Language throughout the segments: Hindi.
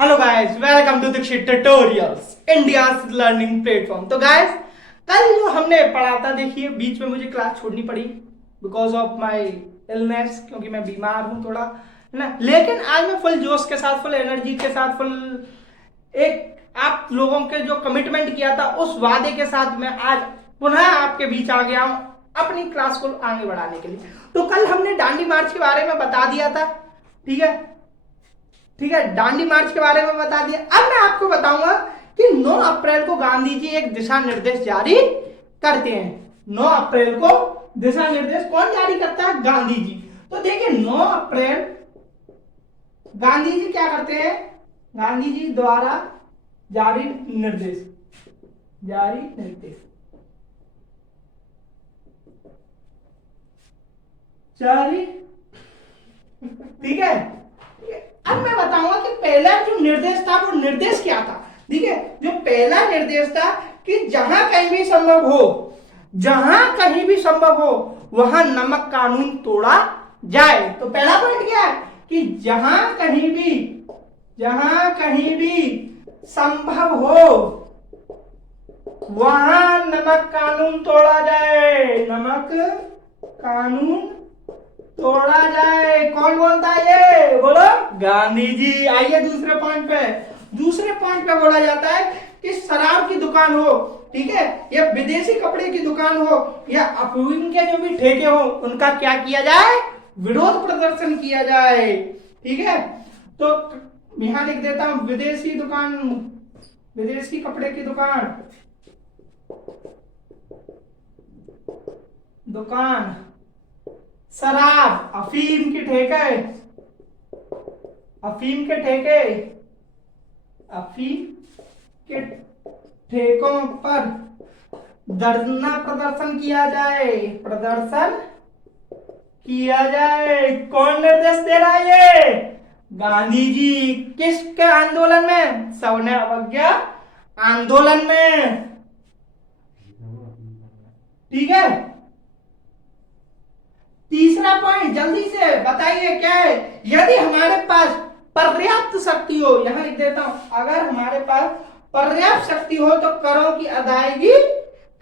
Hello guys, welcome to Dikshit tutorials, India learning platform. तो गाइस, कल जो हमने पढ़ा था, देखिए बीच में मुझे क्लास छोड़नी पड़ी बिकॉज ऑफ माय इलनेस, क्योंकि मैं बीमार हूं थोड़ा, है ना। लेकिन आज मैं फुल जोश के साथ, फुल एनर्जी के साथ, फुल एक आप लोगों के जो कमिटमेंट किया था उस वादे के साथ मैं आज पुनः आपके बीच आ गया हूं अपनी क्लास को आगे बढ़ाने के लिए। तो कल हमने दांडी मार्च के बारे में बता दिया था, ठीक है। दांडी मार्च के बारे में बता दिया। अब मैं आपको बताऊंगा कि 9 अप्रैल को गांधी जी एक दिशा निर्देश जारी करते हैं। 9 अप्रैल को दिशा निर्देश कौन जारी करता है? गांधी जी। तो देखिए 9 अप्रैल गांधी जी क्या करते हैं? गांधी जी द्वारा जारी निर्देश, जारी निर्देश जारी, ठीक है। अब मैं बताऊंगा कि पहला जो निर्देश था वो निर्देश क्या था। ठीक है, जो पहला निर्देश था कि जहां कहीं भी संभव हो, जहां कहीं भी संभव हो वहां नमक कानून तोड़ा जाए। तो पहला पॉइंट क्या है कि जहां कहीं भी संभव हो वहां नमक कानून तोड़ा जाए, नमक कानून तोड़ा जाए। कौन बोलता है ये? बोलो, गांधी जी। आइए दूसरे पॉइंट पे। दूसरे पॉइंट पे बोला जाता है कि शराब की दुकान हो, ठीक है, या विदेशी कपड़े की दुकान हो, या अफीम के जो भी ठेके हो, उनका क्या किया जाए? विरोध प्रदर्शन किया जाए। ठीक है, तो यहां लिख देता हूं विदेशी दुकान, विदेशी कपड़े की दुकान, दुकान, शराब, अफीम के ठेके, अफीम के ठेके, अफीम के ठेकों पर धरना प्रदर्शन किया जाए, प्रदर्शन किया जाए। कौन निर्देश दे रहा है ये? गांधी जी। किसके आंदोलन में? सवर्ण अवज्ञा आंदोलन में, ठीक है। तीसरा पॉइंट जल्दी से बताइए क्या है? यदि हमारे पास पर्याप्त शक्ति हो, यहां लिख देता हूं, अगर हमारे पास पर्याप्त शक्ति हो तो करों की अदायगी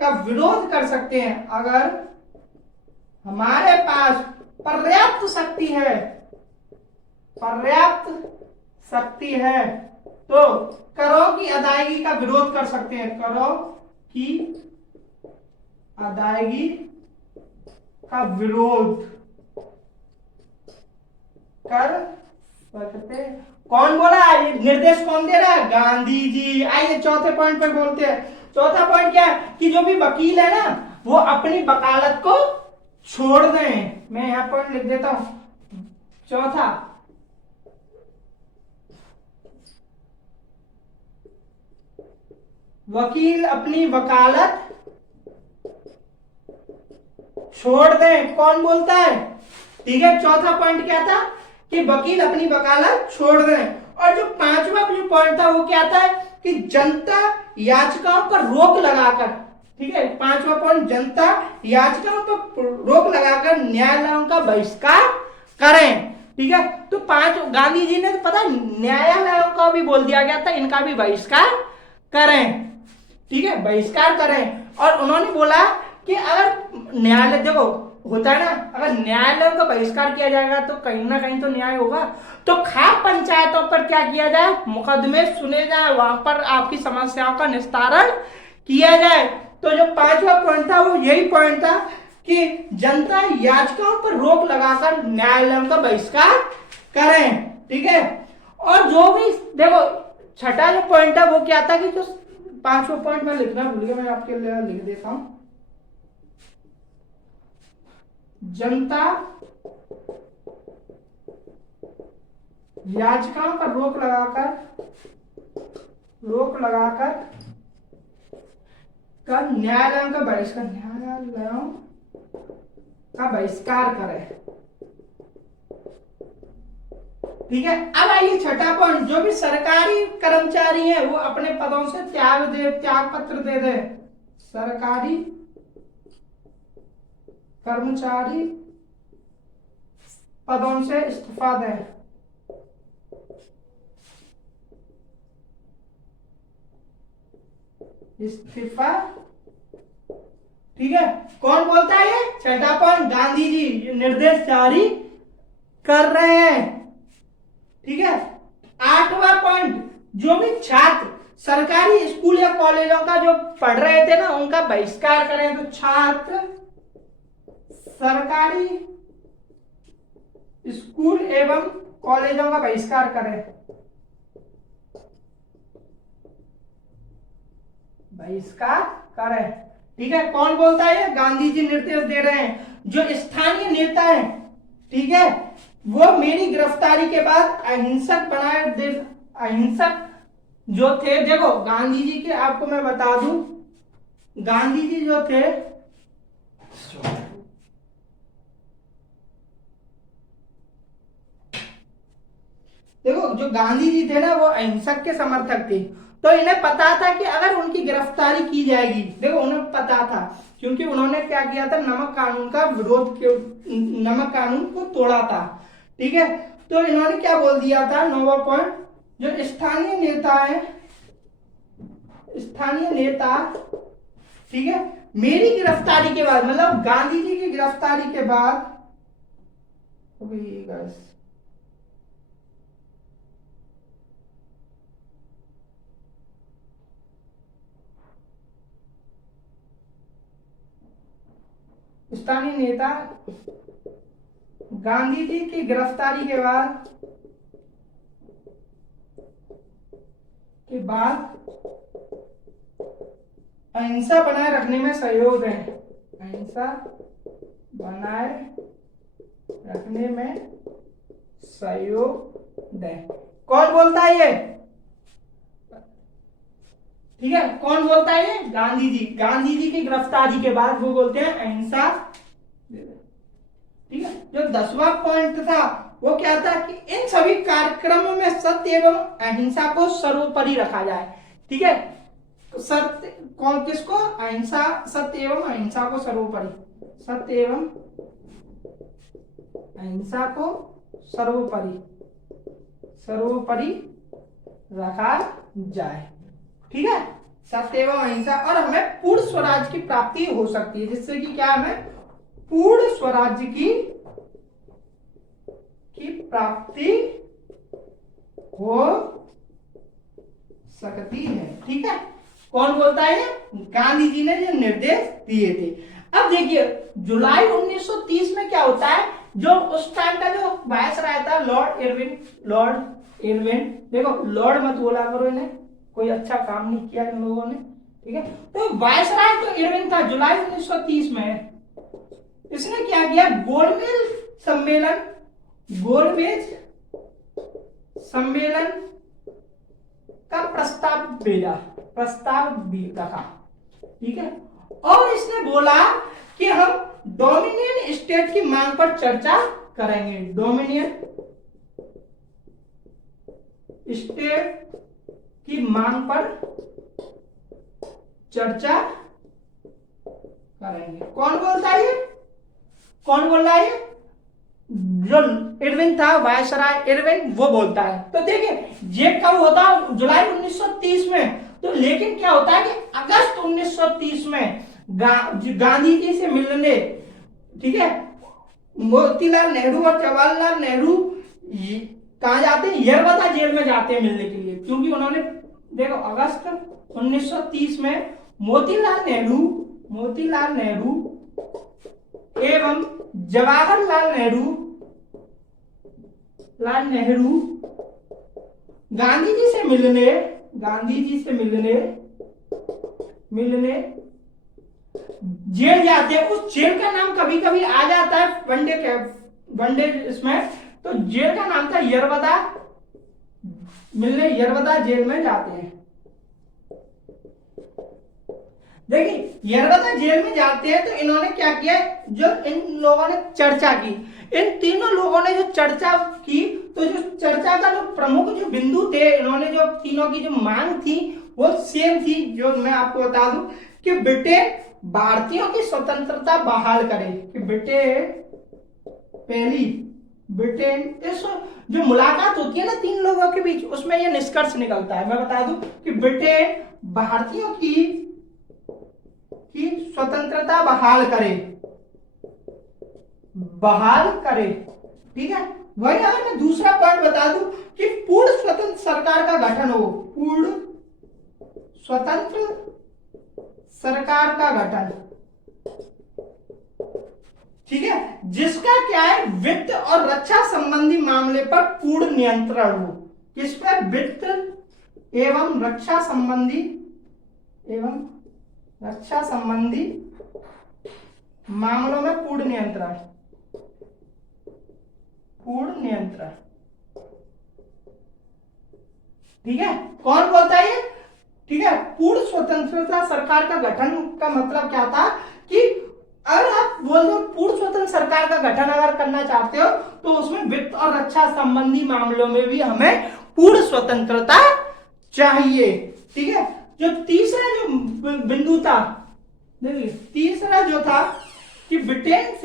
का विरोध कर सकते हैं। अगर हमारे पास पर्याप्त शक्ति है, पर्याप्त शक्ति है तो करों की अदायगी का विरोध कर सकते हैं, करों की अदायगी का विरोध कर सकते। कौन बोला? ये निर्देश कौन दे रहा है? गांधी जी। आइए चौथे पॉइंट पर बोलते हैं। चौथा पॉइंट क्या है कि जो भी वकील है ना, वो अपनी वकालत को छोड़ दें। मैं यहां पर लिख देता हूं चौथा, वकील अपनी वकालत छोड़ दें। कौन बोलता है? ठीक है, चौथा पॉइंट क्या था कि वकील अपनी वकालत छोड़ दें। और जो पांचवा जो पॉइंट था वो क्या था कि जनता याचिकाओं पर रोक लगाकर, ठीक है, पांचवा पॉइंट, जनता याचिकाओं पर रोक लगाकर न्यायालयों का बहिष्कार करें। ठीक है, तो पांच गांधी जी ने तो पता न्यायालयों का भी बोल दिया गया था, इनका भी बहिष्कार करें। ठीक है, बहिष्कार करें। और उन्होंने बोला कि अगर न्यायालय, देखो होता है ना, अगर न्यायालयों का बहिष्कार किया जाएगा तो कहीं ना कहीं तो न्याय होगा। तो खाप पंचायतों पर क्या किया जाए? मुकदमे सुने जाए, वहां पर आपकी समस्याओं का निस्तारण किया जाए। तो जो पांचवा पॉइंट था वो यही पॉइंट था कि जनता याचिकाओं पर रोक लगाकर न्यायालयों का बहिष्कार करें। ठीक है, और जो भी देखो छठा जो पॉइंट है वो क्या था कि जो पांचवा पॉइंट मैं लिखना भूल गया, मैं आपके लिए लिख देता हूं, जनता याचिकाओं पर रोक लगाकर कर न्यायालयों का बहिष्कार, न्यायालयों का बहिष्कार करे। ठीक है, अब आइए छठा पॉइंट, जो भी सरकारी कर्मचारी हैं वो अपने पदों से त्याग पत्र दे दे। सरकारी कर्मचारी पदों से इस्तीफा दें। इस्तीफा। ठीक है, कौन बोलता है ये? छठा पॉइंट गांधी जी ये निर्देश जारी कर रहे हैं। ठीक है, आठवां पॉइंट, जो भी छात्र सरकारी स्कूल या कॉलेजों का जो पढ़ रहे थे ना उनका बहिष्कार करें, तो छात्र सरकारी स्कूल एवं कॉलेजों का बहिष्कार करें। बहिष्कार करें। ठीक है, कौन बोलता है? गांधी जी निर्देश दे रहे हैं। जो स्थानीय नेता है, ठीक है, वो मेरी गिरफ्तारी के बाद अहिंसक अहिंसक जो थे, देखो गांधी जी के आपको मैं बता दूं, गांधी जी जो थे देखो जो गांधी जी थे ना वो अहिंसक के समर्थक थे, तो इन्हें पता था कि अगर उनकी गिरफ्तारी की जाएगी, देखो उन्हें पता था क्योंकि उन्होंने क्या किया था, नमक कानून का विरोध, नमक कानून को तोड़ा था। ठीक है, तो इन्होंने क्या बोल दिया था, 9वां पॉइंट, जो स्थानीय नेता है, स्थानीय नेता, ठीक है, मेरी गिरफ्तारी के बाद, मतलब गांधी जी की गिरफ्तारी के बाद, स्थानीय नेता गांधी जी की गिरफ्तारी के बाद अहिंसा बनाए रखने में सहयोग दें। अहिंसा बनाए रखने में सहयोग दें। कौन बोलता है ये? ठीक है, कौन बोलता है ये? गांधी जी। गांधी जी की गिरफ्तारी के बाद वो बोलते हैं अहिंसा। ठीक है, जो 10वां पॉइंट था वो क्या था कि इन सभी कार्यक्रमों में सत्य एवं अहिंसा को सर्वोपरि रखा जाए। ठीक है, सत्य कौन, किसको? अहिंसा, सत्य एवं अहिंसा को सर्वोपरि, सत्य एवं अहिंसा को सर्वोपरि रखा जाए। ठीक है, सत्य एवं अहिंसा, और हमें पूर्ण स्वराज की प्राप्ति हो सकती है, जिससे कि क्या, हमें पूर्ण स्वराज्य की प्राप्ति हो सकती है। ठीक है, कौन बोलता है? गांधी जी ने ये निर्देश दिए थे। अब देखिए जुलाई 1930 में क्या होता है, जो उस टाइम का जो वायसराय था लॉर्ड इरविन, देखो लॉर्ड मत बोला करो, इन्हें कोई अच्छा काम नहीं किया इन लोगों ने। ठीक है, तो वायसराय तो इरविन था। जुलाई 1930 में इसने क्या किया, गोलमेज सम्मेलन का प्रस्ताव भी रखा। ठीक है, और इसने बोला कि हम डोमिनियन स्टेट की मांग पर चर्चा करेंगे। डोमिनियन स्टेट की मांग पर चर्चा करेंगे। कौन बोलता है ये? कौन बोल रहा है? जो इरविन था, वायसराय इरविन, वो बोलता है। तो देखिए ये कब होता? जुलाई 1930 में। तो लेकिन क्या होता है कि अगस्त 1930 में गांधी जी से मिलने, ठीक है, मोतीलाल नेहरू और जवाहरलाल नेहरू कहा जाते हैं? यरवदा जेल में जाते हैं मिलने के लिए, क्योंकि उन्होंने, देखो अगस्त 1930 में मोतीलाल नेहरू एवं जवाहरलाल नेहरू गांधी जी से मिलने जेल जाते हैं। उस जेल का नाम कभी कभी आ जाता है वनडे इसमें, तो जेल का नाम था यरवदा। मिलने यरवदा जेल में जाते हैं। देखिए यरवदा जेल में जाते हैं, तो इन्होंने क्या किया, जो इन लोगों ने चर्चा की, इन तीनों लोगों ने जो चर्चा की, तो जो चर्चा का जो प्रमुख जो बिंदु थे, इन्होंने जो तीनों की जो मांग थी वो सेम थी। जो मैं आपको बता दूं कि ब्रिटेन भारतीयों की स्वतंत्रता बहाल करे, कि ब्रिटेन इस जो मुलाकात होती है ना तीन लोगों के बीच, उसमें ये निष्कर्ष निकलता है। मैं बता दूं कि ब्रिटेन भारतीयों की की स्वतंत्रता बहाल करे, ठीक है। वही अगर मैं दूसरा पॉइंट बता दूं कि पूर्ण स्वतंत्र सरकार का गठन हो, पूर्ण स्वतंत्र सरकार का गठन, ठीक है, जिसका क्या है, वित्त और रक्षा संबंधी मामले पर पूर्ण नियंत्रण हो। किस पर? वित्त एवं रक्षा संबंधी मामलों में पूर्ण नियंत्रण, ठीक है। कौन बोलता है ये? ठीक है, पूर्ण स्वतंत्रता सरकार का गठन का मतलब क्या था कि अगर आप बोल दो पूर्ण स्वतंत्र सरकार का गठन अगर करना चाहते हो तो उसमें वित्त और रक्षा संबंधी मामलों में भी हमें पूर्ण स्वतंत्रता चाहिए, ठीक है। जो तीसरा जो बिंदु था, देखिए तीसरा जो था कि ब्रिटेन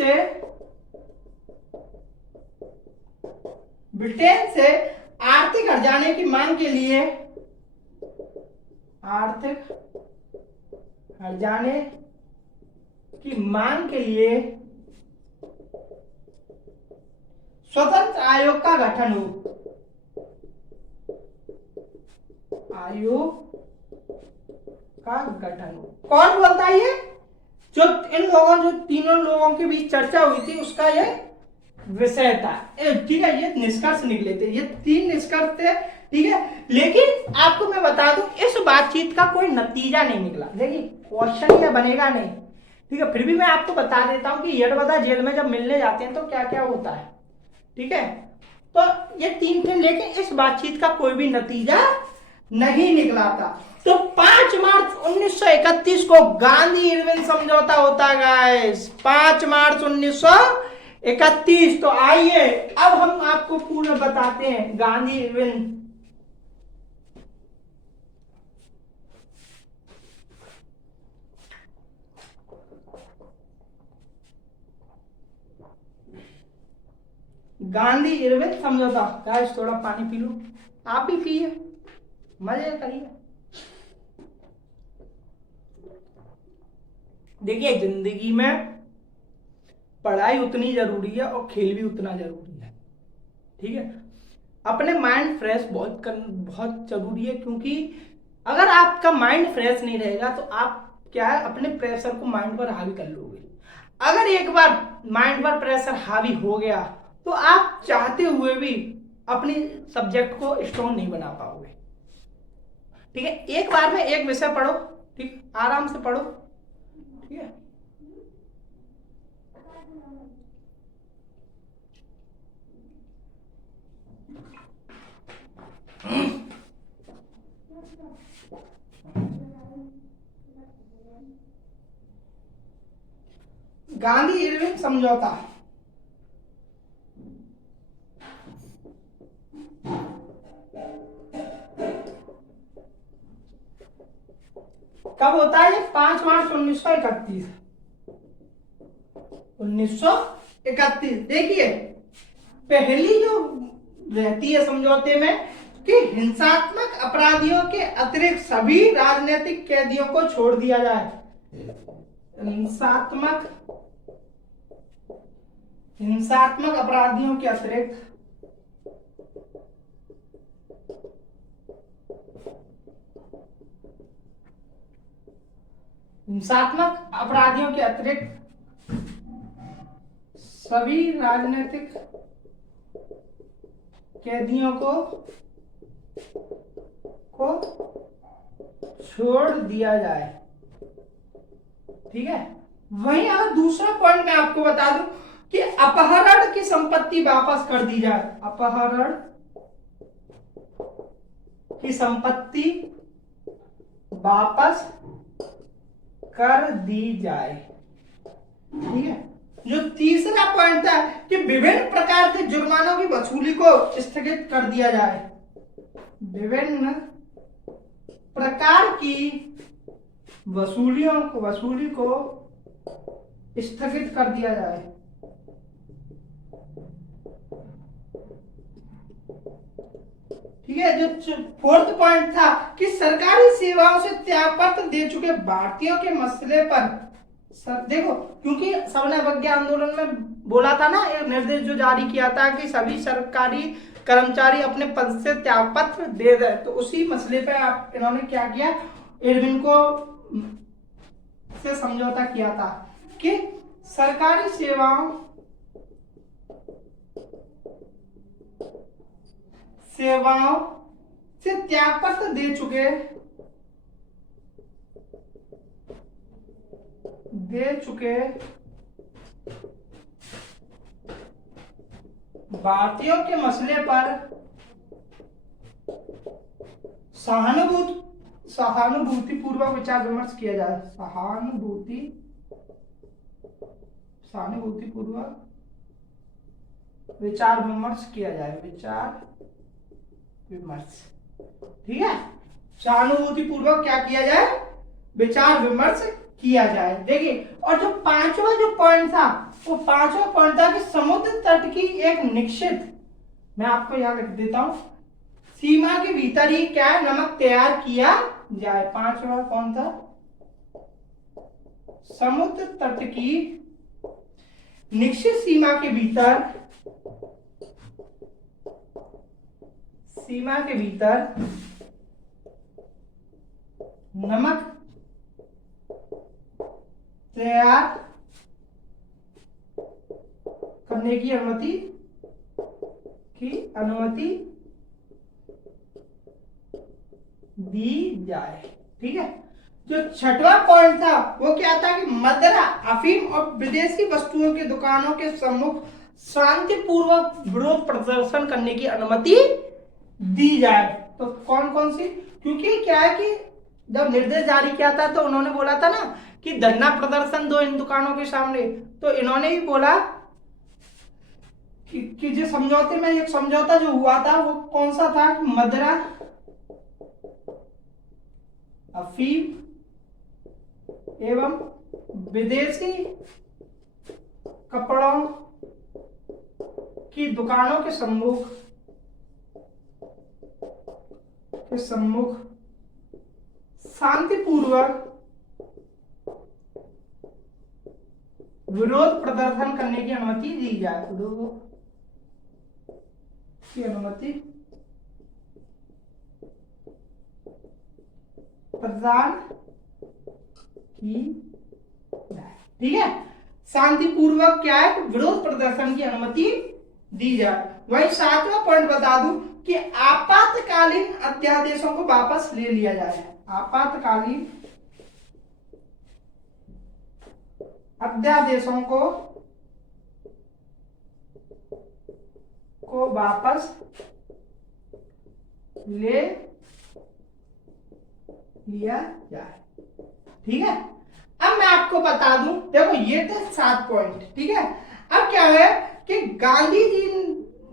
से आर्थिक हर्जाने की मांग के लिए, आर्थिक हर्जाने की मांग के लिए स्वतंत्र आयोग का गठन हो, आयोग का गठन हो। कौन बोलता है ये? जो तीनों लोगों के बीच चर्चा हुई थी उसका ये विषय था, ठीक है। ये निष्कर्ष निकले थे, ये 3 निष्कर्ष थे, ठीक है। लेकिन आपको मैं बता दूं इस बातचीत का कोई नतीजा नहीं निकला। देखिए क्वेश्चन ये बनेगा नहीं, ठीक है, फिर भी मैं आपको बता देता हूं कि यडवदा जेल में जब मिलने जाते हैं तो क्या क्या होता है, ठीक है। तो ये 3 थे, लेकिन इस बातचीत का कोई भी नतीजा नहीं निकला था। तो 5 मार्च 1931 को गांधी इरविन समझौता होता है गाइस, 5 मार्च 1931। तो आइए अब हम आपको पूर्ण बताते हैं गांधी इरविन समझौता। गाइस थोड़ा पानी पी लो, आप भी पिए, मजे करिए। देखिए जिंदगी में पढ़ाई उतनी जरूरी है और खेल भी उतना जरूरी है, ठीक है। अपने माइंड फ्रेश बहुत जरूरी है, क्योंकि अगर आपका माइंड फ्रेश नहीं रहेगा तो आप क्या है अपने प्रेशर को माइंड पर हावी कर लोगे। अगर एक बार माइंड पर प्रेशर हावी हो गया तो आप चाहते हुए भी अपनी सब्जेक्ट को स्ट्रॉन्ग नहीं बना पाओगे, ठीक है। एक बार में एक विषय पढ़ो, ठीक, आराम से पढ़ो, ठीक है। गांधी इरविन समझौता कब होता है? 5 मार्च 1931। 1931। देखिए पहली जो रहती है समझौते में कि हिंसात्मक अपराधियों के अतिरिक्त सभी राजनीतिक कैदियों को छोड़ दिया जाए। हिंसात्मक अपराधियों के अतिरिक्त सभी राजनीतिक कैदियों को छोड़ दिया जाए, ठीक है। वहीं अगर दूसरा पॉइंट मैं आपको बता दूं कि अपहरण की संपत्ति वापस कर दी जाए, अपहरण की संपत्ति वापस कर दी जाए, ठीक है। जो तीसरा पॉइंट था कि विभिन्न प्रकार के जुर्मानों की वसूली को स्थगित कर दिया जाए, विभिन्न प्रकार की वसूली को स्थगित कर दिया जाए, ठीक है। जो फोर्थ पॉइंट था कि सरकारी सेवाओं से त्यागपत्र दे चुके भारतीयों के मसले पर सर देखो, क्योंकि सबने अवज्ञा आंदोलन में बोला था ना, एक निर्देश जो जारी किया था कि सभी सरकारी कर्मचारी अपने पद से त्यागपत्र दे दें, तो उसी मसले पे आप इन्होंने क्या किया, इरविन को से समझौता किया था कि सरकारी सेवाओं से त्यागपत्र दे चुके भारतीयों के मसले पर सहानुभूति पूर्वक विचार विमर्श किया जाए। सहानुभूति पूर्वक विचार विमर्श किया जाए। ठीक है, सहानुभूति पूर्वक क्या किया जाए, विचार विमर्श किया जाए। देखिए, और जो पांचवा जो पॉइंट था, वो पांचवा पॉइंट था कि समुद्र तट की एक निश्चित, मैं आपको यहां लिख देता हूं, सीमा के भीतर ही क्या है, नमक तैयार किया जाए। पांचवा कौन था, समुद्र तट की निश्चित सीमा के भीतर नमक तैयार करने की अनुमति दी जाए। ठीक है, जो छठवां पॉइंट था वो क्या था कि मदिरा, अफीम और विदेशी वस्तुओं की दुकानों के सम्मुख शांतिपूर्वक विरोध प्रदर्शन करने की अनुमति दी जाए। तो कौन कौन सी, क्योंकि क्या है कि जब निर्देश जारी किया था तो उन्होंने बोला था ना कि धरना प्रदर्शन दो इन दुकानों के सामने, तो इन्होंने भी बोला कि जो समझौते में एक समझौता जो हुआ था वो कौन सा था, मदिरा, अफीम एवं विदेशी कपड़ों की दुकानों के सम्मुख शांतिपूर्वक विरोध प्रदर्शन करने की अनुमति दी जाए। की अनुमति प्रदान की जाए। ठीक है, शांतिपूर्वक क्या है, विरोध प्रदर्शन की अनुमति दी जाए। वही सातवां पॉइंट बता दूं कि आपातकालीन अध्यादेशों को वापस ले लिया जाए। आपातकालीन अध्यादेशों को वापस ले लिया जाए। ठीक है, अब मैं आपको बता दूं, देखो ये थे 7 पॉइंट। ठीक है, अब क्या है कि गांधी जी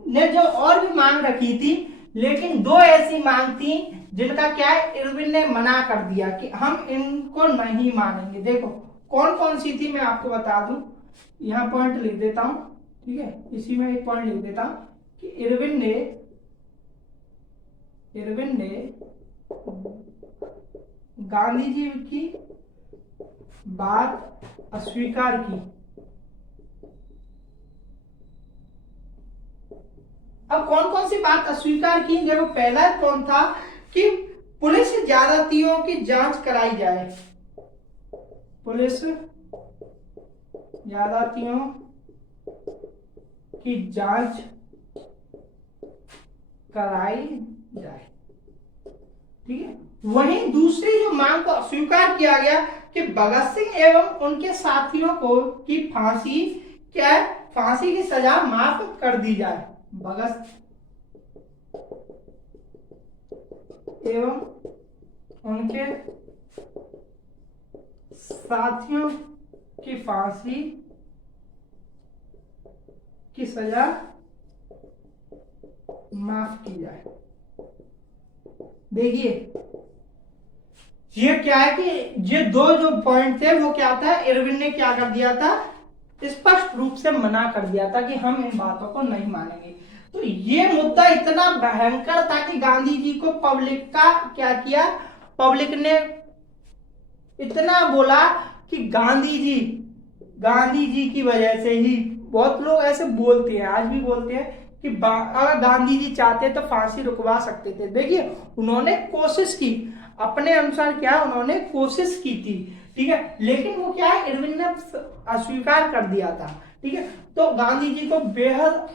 ने जो और भी मांग रखी थी, लेकिन 2 ऐसी मांग थी जिनका क्या है, इरविन ने मना कर दिया कि हम इनको नहीं मानेंगे। देखो कौन कौन सी थी, मैं आपको बता दूं, यहां पॉइंट लिख देता हूं। ठीक है, इसी में एक पॉइंट लिख देता हूं कि इरविन ने गांधी जी की बात अस्वीकार की। अब कौन कौन सी बात अस्वीकार की, देखो पहला कौन था कि पुलिस ज्यादतियों की जांच कराई जाए। पुलिस ज्यादतियों की जांच कराई जाए। ठीक है, वहीं दूसरी जो मांग को अस्वीकार किया गया कि भगत सिंह एवं उनके साथियों को की फांसी की सजा माफ कर दी जाए। भगत एवं उनके साथियों की फांसी की सजा माफ की जाए। देखिए ये क्या है कि ये 2 जो पॉइंट थे वो क्या था, इरविन ने क्या कर दिया था, स्पष्ट रूप से मना कर दिया था कि हम इन बातों को नहीं मानेंगे। तो ये मुद्दा इतना भयंकर था कि गांधी जी को पब्लिक का क्या किया, पब्लिक ने इतना बोला कि गांधी जी की वजह से ही, बहुत लोग ऐसे बोलते हैं, आज भी बोलते हैं कि अगर गांधी जी चाहते तो फांसी रुकवा सकते थे। देखिए उन्होंने कोशिश की, अपने अनुसार क्या उन्होंने कोशिश की थी, ठीक है, लेकिन वो क्या है इरविन ने अस्वीकार कर दिया था, ठीक है। तो गांधी जी को बेहद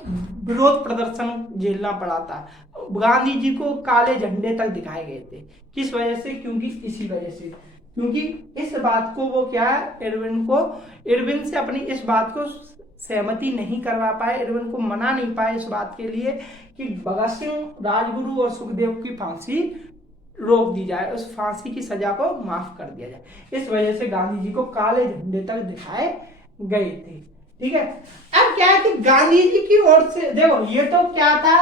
विरोध प्रदर्शन झेलना पड़ा था, गांधी जी को काले झंडे तक दिखाए गए थे। किस वजह से? क्योंकि इसी वजह से, क्योंकि इस बात को वो क्या है इरविन से अपनी इस बात को सहमति नहीं करवा पाए, इरविन को मना नहीं पाए इस बात के लिए कि भगत सिंह, राजगुरु और सुखदेव की फांसी रोक दी जाए, उस फांसी की सजा को माफ कर दिया जाए। इस वजह से गांधी जी को काले झंडे तक दिखाए गए थे, ठीक है। अब क्या है कि गांधी जी की ओर से देखो, ये तो क्या था,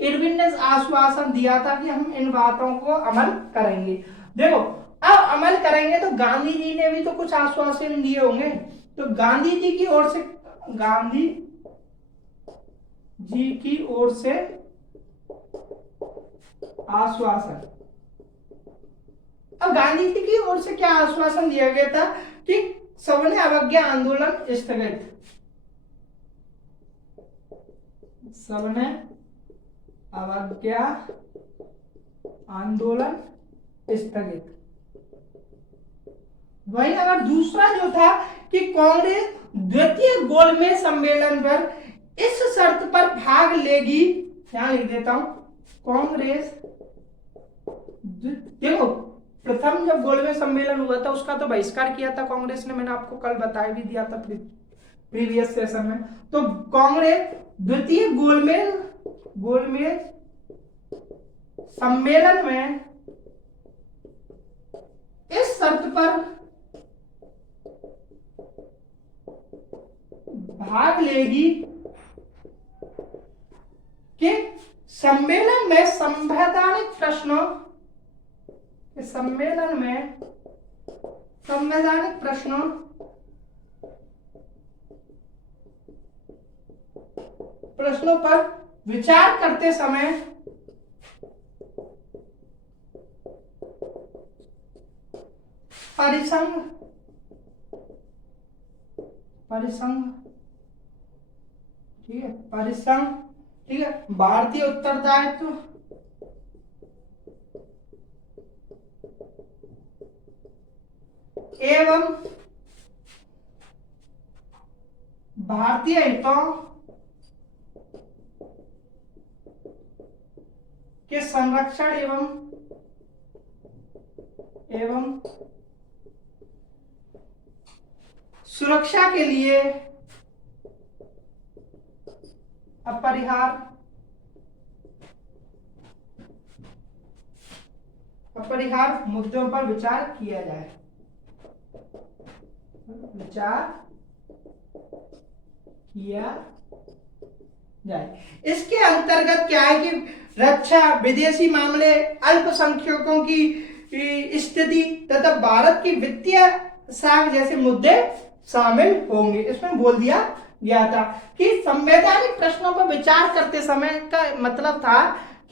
इरविन ने आश्वासन दिया था कि हम इन बातों को अमल करेंगे। देखो अब अमल करेंगे तो गांधी जी ने भी तो कुछ आश्वासन दिए होंगे, तो गांधी जी की ओर से आश्वासन, अब गांधी जी की ओर से क्या आश्वासन दिया गया था कि सवर्ण अवज्ञा आंदोलन स्थगित, सवर्ण अवज्ञा आंदोलन स्थगित। वही अगर दूसरा जो था कि कांग्रेस द्वितीय गोलमेज सम्मेलन पर इस शर्त पर भाग लेगी, यहां लिख देता हूं, कांग्रेस देखो प्रथम जब गोलमेज सम्मेलन हुआ था उसका तो बहिष्कार किया था कांग्रेस ने, मैंने आपको कल बताया भी दिया था प्रीवियस सेशन में। तो कांग्रेस द्वितीय गोलमेज सम्मेलन में इस शर्त पर भाग लेगी कि सम्मेलन में संवैधानिक प्रश्नों पर विचार करते समय परिसंघ ठीक है, भारतीय उत्तरदायित्व एवं भारतीय हितों के संरक्षण एवं सुरक्षा के लिए अपरिहार्य मुद्दों पर विचार किया जाए, इसके अंतर्गत क्या है कि रक्षा, विदेशी मामले, अल्पसंख्यकों की स्थिति तथा भारत की वित्तीय साख जैसे मुद्दे शामिल होंगे। इसमें बोल दिया गया था कि संवैधानिक प्रश्नों पर विचार करते समय का मतलब था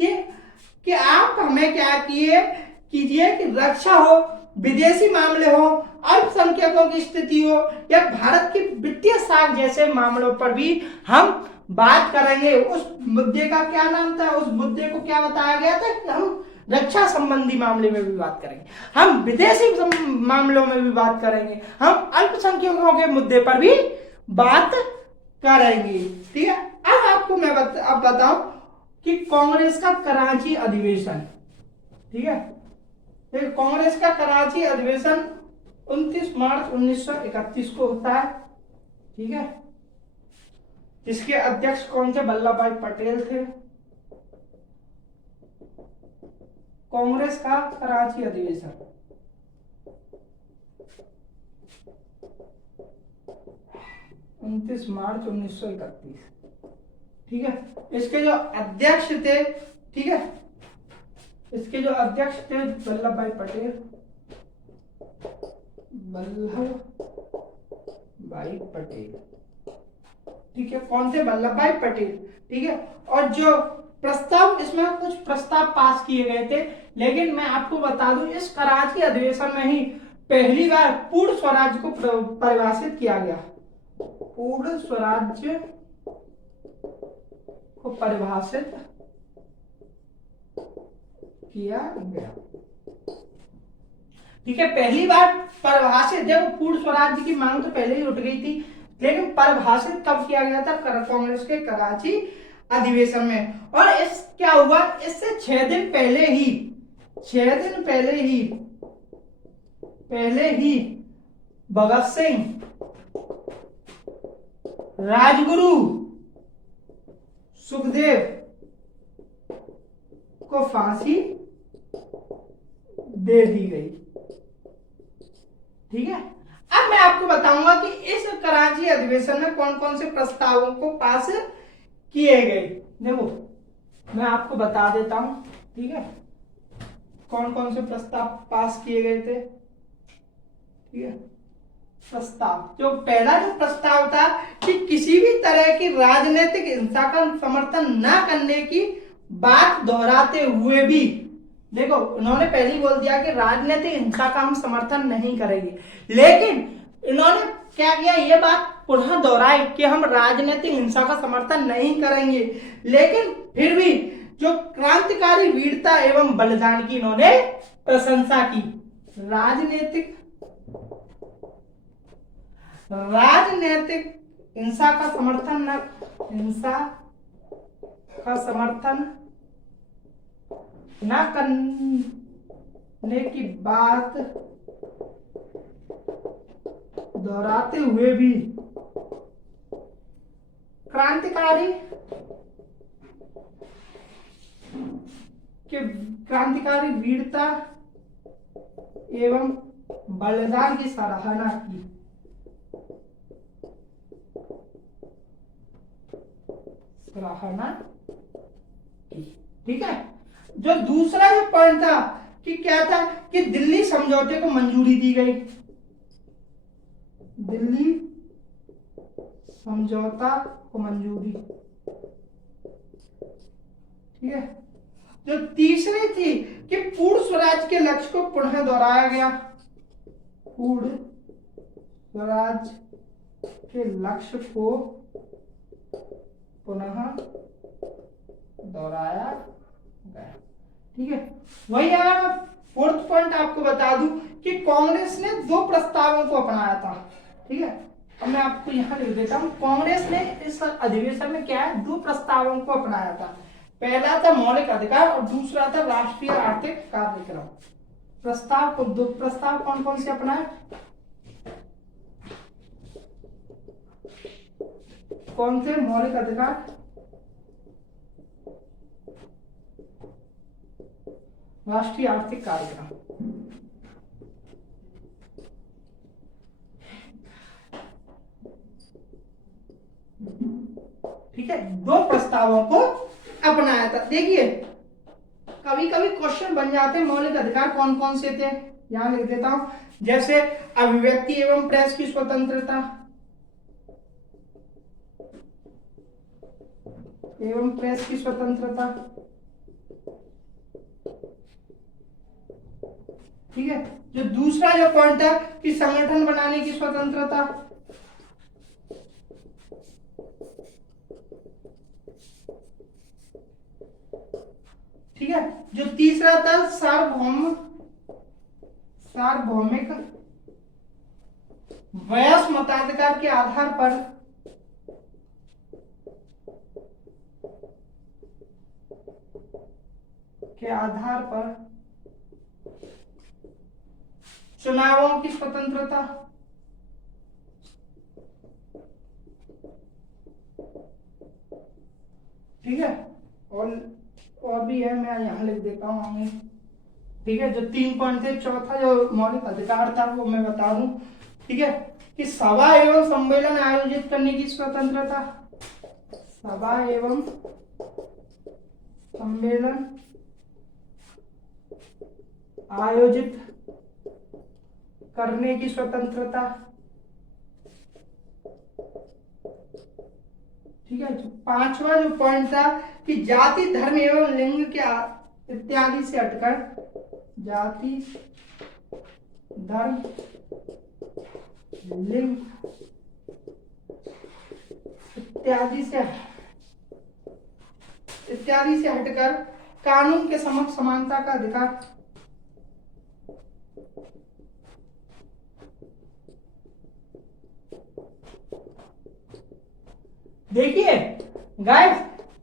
कि आप हमें क्या कीजिए कि रक्षा हो, विदेशी मामले हो, अल्पसंख्यकों की स्थिति हो या भारत की वित्तीय साख जैसे मामलों पर भी हम बात करेंगे। उस मुद्दे का क्या नाम था, उस मुद्दे को क्या बताया गया था कि हम रक्षा संबंधी मामले में भी बात करेंगे, हम विदेशी मामलों में भी बात करेंगे, हम अल्पसंख्यकों के मुद्दे पर भी बात करेंगे, ठीक है। अब आपको मैं अब बताऊं कि कांग्रेस का कराची अधिवेशन, ठीक है, कांग्रेस का कराची अधिवेशन 29 मार्च 1931 को होता है, ठीक है। इसके अध्यक्ष कौन थे? वल्लभ भाई पटेल थे। कांग्रेस का कराची अधिवेशन 29 मार्च 1931, ठीक है। इसके जो अध्यक्ष थे, ठीक है, इसके जो अध्यक्ष थे वल्लभ भाई पटेल, ठीक है, कौन थे? वल्लभ भाई पटेल। ठीक है, और जो प्रस्ताव, इसमें कुछ प्रस्ताव पास किए गए थे, लेकिन मैं आपको बता दूं इस कराची अधिवेशन में ही पहली बार पूर्ण स्वराज को परिभाषित किया गया। पूर्ण स्वराज्य को परिभाषित किया गया। ठीक है, पहली बार परिभाषित, देखो पूर्ण स्वराज्य की मांग तो पहले ही उठ गई थी, लेकिन परिभाषित कब किया गया था? कांग्रेस के कराची अधिवेशन में। और इस क्या हुआ, इससे 6 दिन पहले ही, 6 दिन पहले ही भगत सिंह, राजगुरु, सुखदेव को फांसी दे दी गई। ठीक है, अब मैं आपको बताऊंगा कि इस कराची अधिवेशन में कौन कौन से प्रस्तावों को पास किए गए। देखो मैं आपको बता देता हूं, ठीक है, कौन कौन से प्रस्ताव पास किए गए थे। ठीक है, प्रस्ताव, जो पहला जो प्रस्ताव था कि किसी भी तरह की राजनीतिक हिंसा का समर्थन न करने की बात दोहराते हुए भी, देखो उन्होंने पहले ही बोल दिया कि राजनीतिक हिंसा का हम समर्थन नहीं करेंगे, लेकिन इन्होंने क्या किया, ये बात पुनः दोहराई कि हम राजनीतिक हिंसा का समर्थन नहीं करेंगे, लेकिन फिर भी जो क्रांतिकारी वीरता एवं बलिदान की इन्होंने प्रशंसा की। राजनीतिक हिंसा का समर्थन न करने की बात दोहराते हुए भी क्रांतिकारी वीरता एवं बलिदान की सराहना की। ठीक है, जो दूसरा जो पॉइंट था कि क्या था कि दिल्ली समझौते को मंजूरी दी गई। दिल्ली समझौता को मंजूरी। ठीक है, जो तीसरी थी कि पूर्ण स्वराज के लक्ष्य को पुनः दोहराया गया। पूर्ण स्वराज के लक्ष्य को पुनः दोहराया गया। ठीक है, वही अगर फोर्थ पॉइंट आपको बता दूं कि कांग्रेस ने 2 प्रस्तावों को अपनाया था। ठीक है, अब मैं आपको यहां लिख देता हूं, कांग्रेस ने इस अधिवेशन में क्या है, 2 प्रस्तावों को अपनाया था। पहला था मौलिक अधिकार और दूसरा था राष्ट्रीय आर्थिक कार्यक्रम। प्रस्ताव कौन कौन से अपनाए? कौन से? मौलिक अधिकार, राष्ट्रीय आर्थिक कार्यक्रम। ठीक है, 2 प्रस्तावों को अपनाया था। देखिए कभी कभी क्वेश्चन बन जाते हैं, मौलिक अधिकार कौन कौन से थे, यहां लिख देता हूं, जैसे अभिव्यक्ति एवं प्रेस की स्वतंत्रता, ठीक है, जो दूसरा जो पॉइंट है कि संगठन बनाने की स्वतंत्रता, ठीक है, जो तीसरा था सार्वभौमिक वयस्क मताधिकार के आधार पर चुनावों की स्वतंत्रता। ठीक है, और भी है, मैं यहां लिख देता हूं आगे। ठीक है, जो 3 पॉइंट थे, चौथा जो मौलिक अधिकार था वो मैं बता दूं। ठीक है, कि सभा एवं सम्मेलन आयोजित करने की स्वतंत्रता, सभा एवं सम्मेलन आयोजित करने की स्वतंत्रता, ठीक है। जो पांचवा जो पॉइंट था कि जाति धर्म एवं लिंग के इत्यादि से हटकर, जाति धर्म लिंग इत्यादि से हटकर कानून के समक्ष समानता का अधिकार। देखिए गाइस,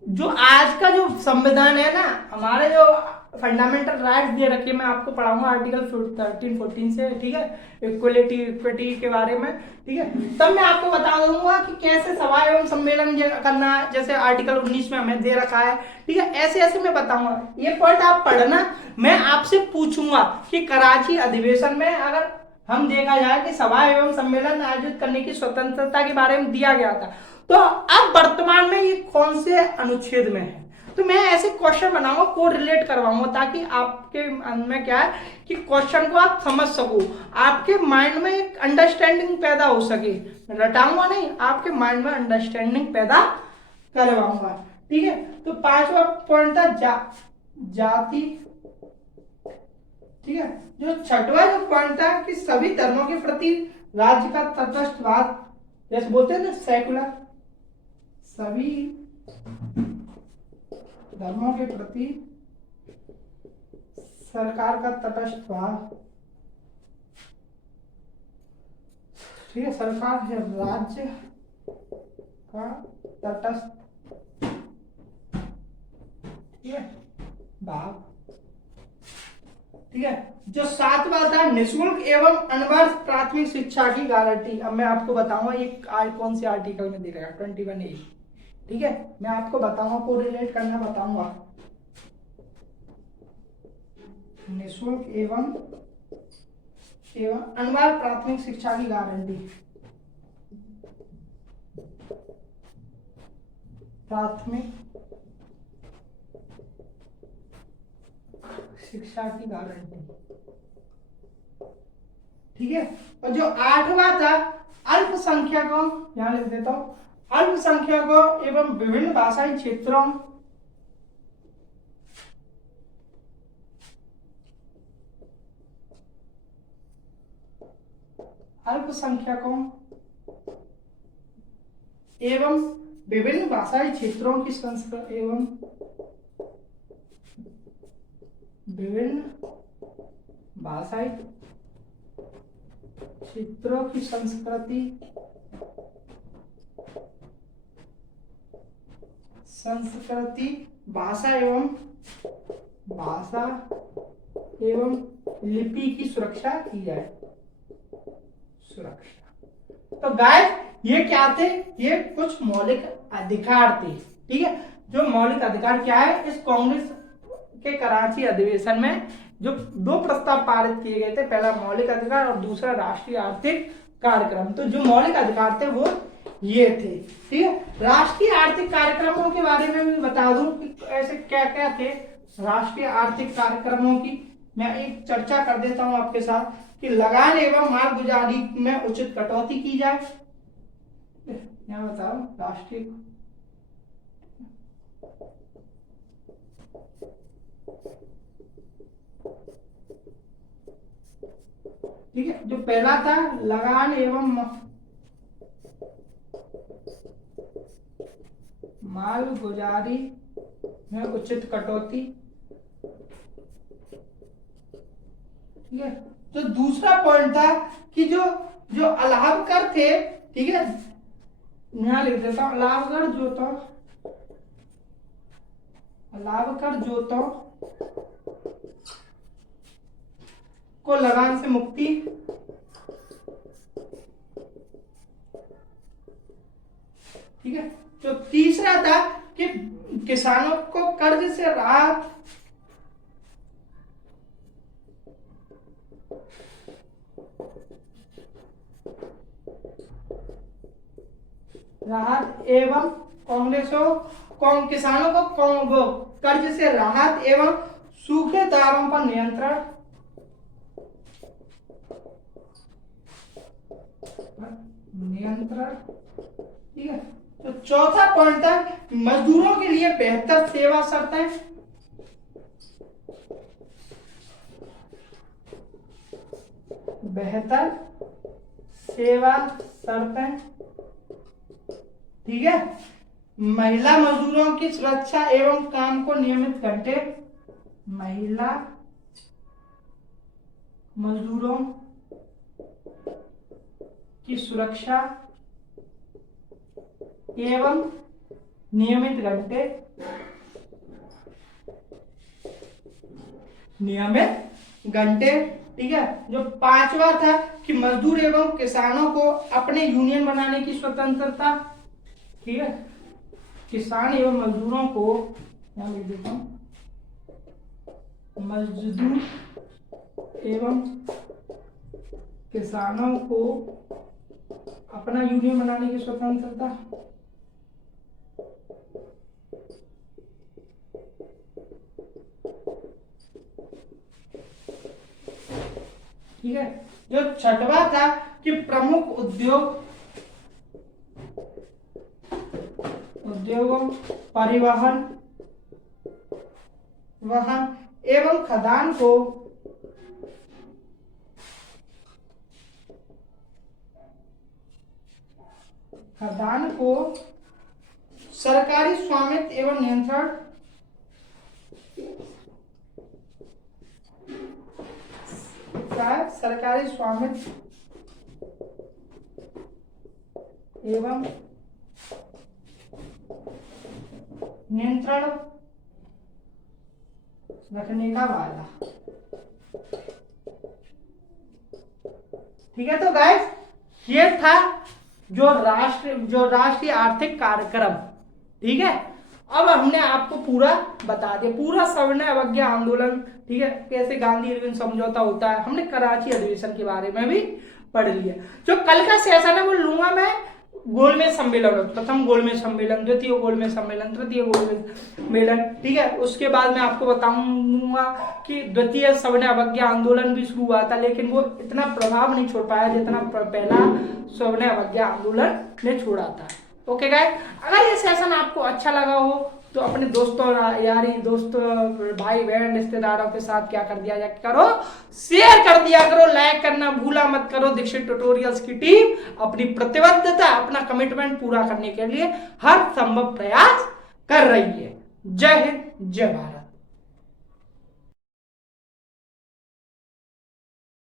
जो आज का जो संविधान है ना, हमारे जो फंडामेंटल राइट्स दे रखे, मैं आपको पढ़ाऊंगा आर्टिकल 13, 14 से, ठीक है, इक्वलिटी के बारे में, ठीक है। तब मैं आपको बता दूंगा कि कैसे सभा एवं सम्मेलन करना, जैसे आर्टिकल 19 में हमें दे रखा है, ठीक है, ऐसे ऐसे मैं बताऊंगा। ये पॉइंट आप पढ़ना। मैं आपसे पूछूंगा कि कराची अधिवेशन में अगर हम देखा जाए कि सभा एवं सम्मेलन आयोजित करने की स्वतंत्रता के बारे में दिया गया था, तो अब वर्तमान में ये कौन से अनुच्छेद में है। तो मैं ऐसे क्वेश्चन बनाऊंगा, को रिलेट करवाऊंगा, ताकि आपके में क्या है कि क्वेश्चन को आप समझ सको, आपके माइंड में एक अंडरस्टैंडिंग पैदा हो सके। रटाऊंगा नहीं, आपके माइंड में अंडरस्टैंडिंग पैदा करवाऊंगा, ठीक है। तो पांचवा पॉइंट था जाति, ठीक है। जो छठवा जो पॉइंट था कि सभी धर्मों के प्रति राज्य का तटस्थवाद, जैसे बोलते हैं ना सेकुलर, सभी धर्मों के प्रति सरकार का तटस्थवाद, ठीक है, सरकार है राज्य का तटस्थ, ठीक है, भाव, ठीक है। जो सातवां था निःशुल्क एवं अनिवार्य प्राथमिक शिक्षा की गारंटी। अब मैं आपको बताऊंगा ये कौन से आर्टिकल में दे रहा है, 21A, ठीक है। मैं आपको बताऊंगा, को रिलेट करना बताऊंगा। निःशुल्क एवं अनिवार्य प्राथमिक शिक्षा की गारंटी, प्राथमिक शिक्षा की गारंटी, ठीक है। और जो आठवां था अल्पसंख्यकों, यहां लिख देता हूं, अल्पसंख्यकों एवं विभिन्न भाषाई क्षेत्रों, अल्पसंख्यकों एवं विभिन्न भाषाई क्षेत्रों की संस्कृति एवं विभिन्न भाषाई क्षेत्रों की संस्कृति भाषा एवं लिपि की सुरक्षा की जाए, सुरक्षा। तो गाइस ये क्या थे, ये कुछ मौलिक अधिकार थे, ठीक है। जो मौलिक अधिकार क्या है, इस कांग्रेस के कराची अधिवेशन में जो दो प्रस्ताव पारित किए गए थे, पहला मौलिक अधिकार और दूसरा राष्ट्रीय आर्थिक कार्यक्रम। तो जो मौलिक अधिकार थे वो ये थे, ठीक है। राष्ट्रीय आर्थिक कार्यक्रमों के बारे में भी बता दूं कि ऐसे क्या क्या थे राष्ट्रीय आर्थिक कार्यक्रमों की। मैं एक चर्चा कर देता हूं आपके साथ कि लगान एवं मालगुजारी में उचित कटौती की जाए। यहाँ बताओ राष्ट्रीय, ठीक है। जो पहला था लगान एवं मालगुजारी में उचित कटौती, ठीक है। तो दूसरा पॉइंट था कि जो अलाव कर थे, ठीक है, यहां लिख देता हूं, अलाव कर जो तो को लगान से मुक्ति, ठीक है। जो तीसरा था कि किसानों को कर्ज से राहत, एवं किसानों को कर्ज से राहत एवं सूखे दारों पर नियंत्रण, ठीक है। तो चौथा पॉइंट था मजदूरों के लिए बेहतर सेवा शर्तें, बेहतर सेवा शर्तें, ठीक है। महिला मजदूरों की सुरक्षा एवं काम को नियमित घंटे, महिला मजदूरों की सुरक्षा एवं नियमित घंटे, ठीक है। जो पांचवा था कि मजदूर एवं किसानों को अपने यूनियन बनाने की स्वतंत्रता, ठीक है। किसान एवं मजदूरों को, यहां लिख देता हूं, मजदूर एवं किसानों को अपना यूनियन बनाने की स्वतंत्रता, ठीक है। जो छठवा था कि प्रमुख उद्योगों परिवहन एवं खदान को सरकारी स्वामित्व एवं नियंत्रण, सरकारी स्वामित्व एवं नियंत्रण रखने का वादा, ठीक है। तो गाइस ये था जो राष्ट्रीय आर्थिक कार्यक्रम, ठीक है। अब हमने आपको पूरा बता दिया, पूरा सवर्ण अवज्ञा आंदोलन, ठीक है, कैसे गांधी इरविन समझौता होता है, हमने कराची अधिवेशन के बारे में भी पढ़ लिया। जो कल का सेशन है वो लूंगा मैं गोलमेज सम्मेलन, प्रथम गोलमेज सम्मेलन, द्वितीय गोलमेज सम्मेलन, तृतीय गोलमेज सम्मेलन, ठीक है। उसके बाद मैं आपको बताऊंगा कि द्वितीय सवर्ण अवज्ञा आंदोलन भी शुरू हुआ था, लेकिन वो इतना प्रभाव नहीं छोड़ पाया जितना पहला सवर्ण अवज्ञा आंदोलन ने छोड़ा था। ओके गाइस, अगर ये सेशन आपको अच्छा लगा हो तो अपने दोस्तों, यारी दोस्तों, भाई बहन, रिश्तेदारों के साथ क्या कर दिया करो, शेयर कर दिया करो, लाइक करना भूला मत करो। दीक्षित ट्यूटोरियल्स की टीम अपनी प्रतिबद्धता, अपना कमिटमेंट पूरा करने के लिए हर संभव प्रयास कर रही है। जय हिंद, जय भारत।